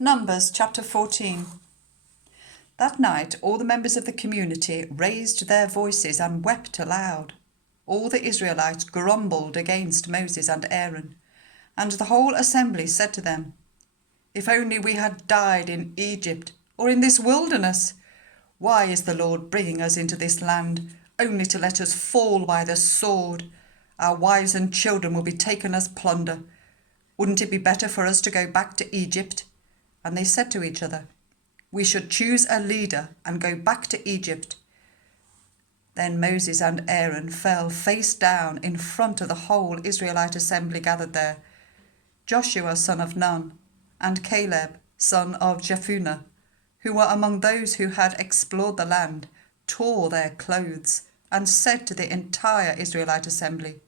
Numbers chapter 14. That night all the members of the community raised their voices and wept aloud. All the Israelites grumbled against Moses and Aaron, and the whole assembly said to them, "If only we had died in Egypt or in this wilderness! Why is the Lord bringing us into this land, only to let us fall by the sword? Our wives and children will be taken as plunder. Wouldn't it be better for us to go back to Egypt?" And they said to each other, "We should choose a leader and go back to Egypt." Then Moses and Aaron fell face down in front of the whole Israelite assembly gathered there. Joshua son of Nun and Caleb son of Jephunneh, who were among those who had explored the land, tore their clothes and said to the entire Israelite assembly,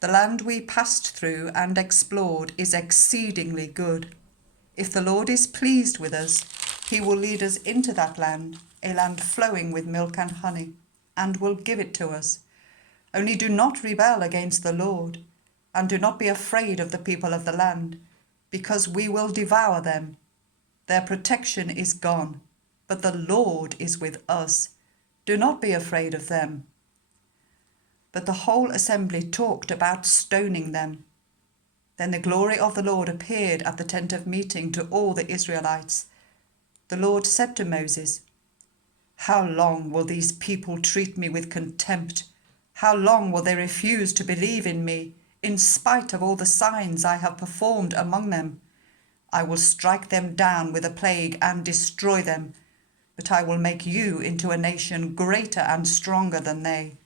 "The land we passed through and explored is exceedingly good. If the Lord is pleased with us, he will lead us into that land, a land flowing with milk and honey, and will give it to us. Only do not rebel against the Lord, and do not be afraid of the people of the land, because we will devour them. Their protection is gone, but the Lord is with us. Do not be afraid of them." But the whole assembly talked about stoning them. Then the glory of the Lord appeared at the tent of meeting to all the Israelites. The Lord said to Moses, "How long will these people treat me with contempt? How long will they refuse to believe in me, in spite of all the signs I have performed among them? I will strike them down with a plague and destroy them, but I will make you into a nation greater and stronger than they."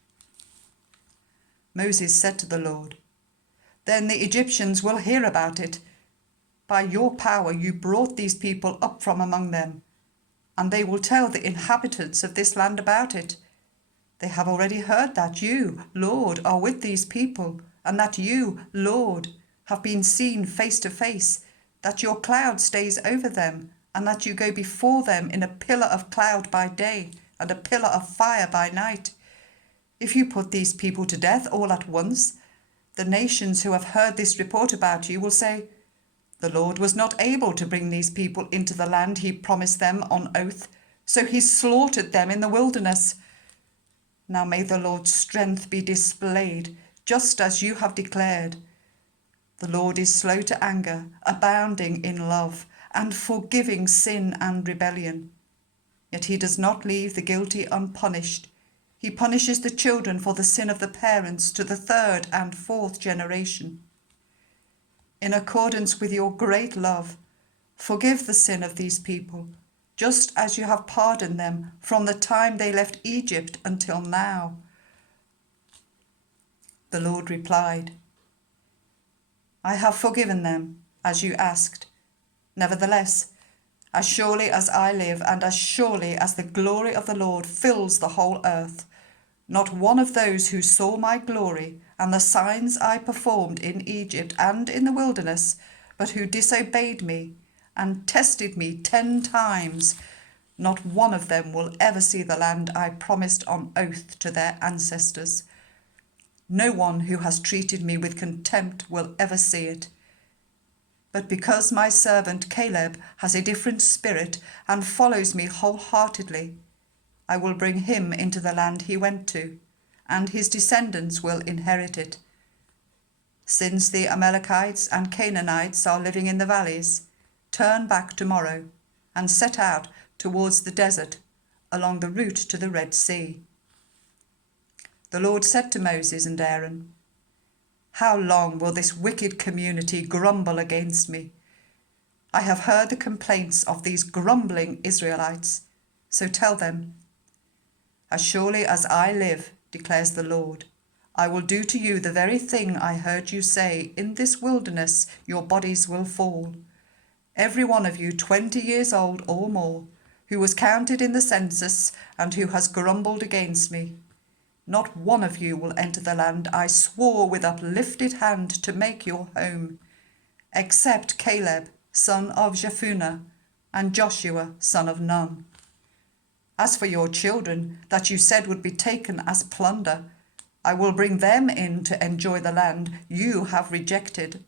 Moses said to the Lord, "Then the Egyptians will hear about it. By your power you brought these people up from among them, and they will tell the inhabitants of this land about it. They have already heard that you, Lord, are with these people, and that you, Lord, have been seen face to face, that your cloud stays over them, and that you go before them in a pillar of cloud by day and a pillar of fire by night. If you put these people to death all at once, the nations who have heard this report about you will say, 'The Lord was not able to bring these people into the land he promised them on oath, so he slaughtered them in the wilderness.' Now may the Lord's strength be displayed, just as you have declared. The Lord is slow to anger, abounding in love, and forgiving sin and rebellion. Yet he does not leave the guilty unpunished. He punishes the children for the sin of the parents to the third and fourth generation. In accordance with your great love, forgive the sin of these people, just as you have pardoned them from the time they left Egypt until now." The Lord replied, "I have forgiven them, as you asked. Nevertheless, as surely as I live and as surely as the glory of the Lord fills the whole earth, not one of those who saw my glory and the signs I performed in Egypt and in the wilderness, but who disobeyed me and tested me 10 times, not one of them will ever see the land I promised on oath to their ancestors. No one who has treated me with contempt will ever see it. But because my servant Caleb has a different spirit and follows me wholeheartedly, I will bring him into the land he went to, and his descendants will inherit it. Since the Amalekites and Canaanites are living in the valleys, turn back tomorrow and set out towards the desert along the route to the Red Sea." The Lord said to Moses and Aaron, "How long will this wicked community grumble against me? I have heard the complaints of these grumbling Israelites, so tell them, 'As surely as I live, declares the Lord, I will do to you the very thing I heard you say, in this wilderness your bodies will fall. Every one of you 20 years old or more, who was counted in the census and who has grumbled against me. Not one of you will enter the land I swore with uplifted hand to make your home, except Caleb, son of Jephunneh, and Joshua, son of Nun. As for your children that you said would be taken as plunder, I will bring them in to enjoy the land you have rejected.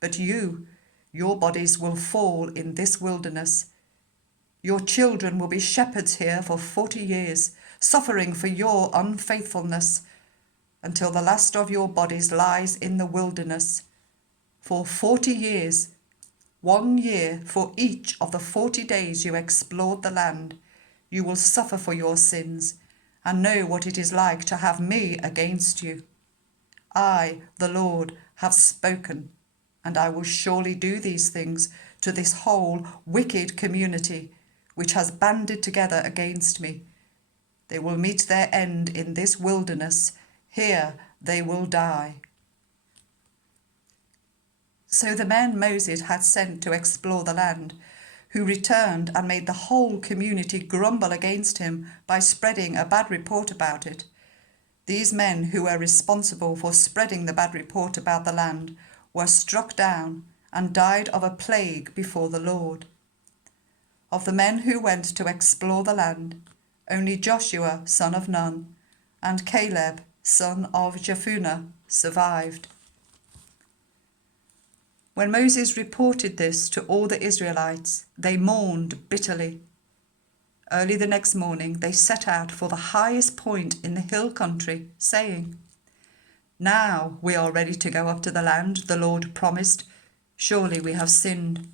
But you Your bodies will fall in this wilderness. Your children will be shepherds here for 40 years, suffering for your unfaithfulness, until the last of your bodies lies in the wilderness. For 40 years, 1 year for each of the 40 days you explored the land, you will suffer for your sins and know what it is like to have me against you. I, the Lord, have spoken, and I will surely do these things to this whole wicked community which has banded together against me. They will meet their end in this wilderness. Here they will die. So the men Moses had sent to explore the land, who returned and made the whole community grumble against him by spreading a bad report about it. These men who were responsible for spreading the bad report about the land were struck down and died of a plague before the Lord. Of the men who went to explore the land, only Joshua, son of Nun, and Caleb, son of Jephunneh, survived. When Moses reported this to all the Israelites, they mourned bitterly. Early the next morning they set out for the highest point in the hill country, saying, "Now we are ready to go up to the land the Lord promised. Surely we have sinned."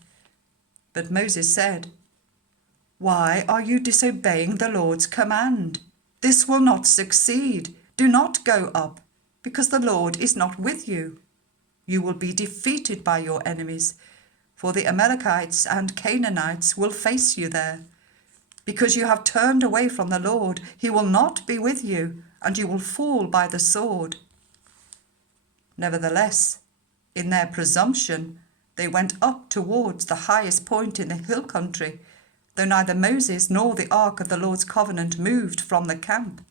But Moses said, "Why are you disobeying the Lord's command? This will not succeed. Do not go up, because the Lord is not with you. You will be defeated by your enemies, for the Amalekites and Canaanites will face you there. Because you have turned away from the Lord, he will not be with you, and you will fall by the sword." Nevertheless, in their presumption, they went up towards the highest point in the hill country, though neither Moses nor the ark of the Lord's covenant moved from the camp.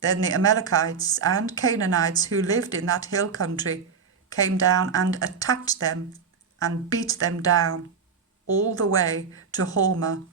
Then the Amalekites and Canaanites who lived in that hill country came down and attacked them and beat them down all the way to Hormah.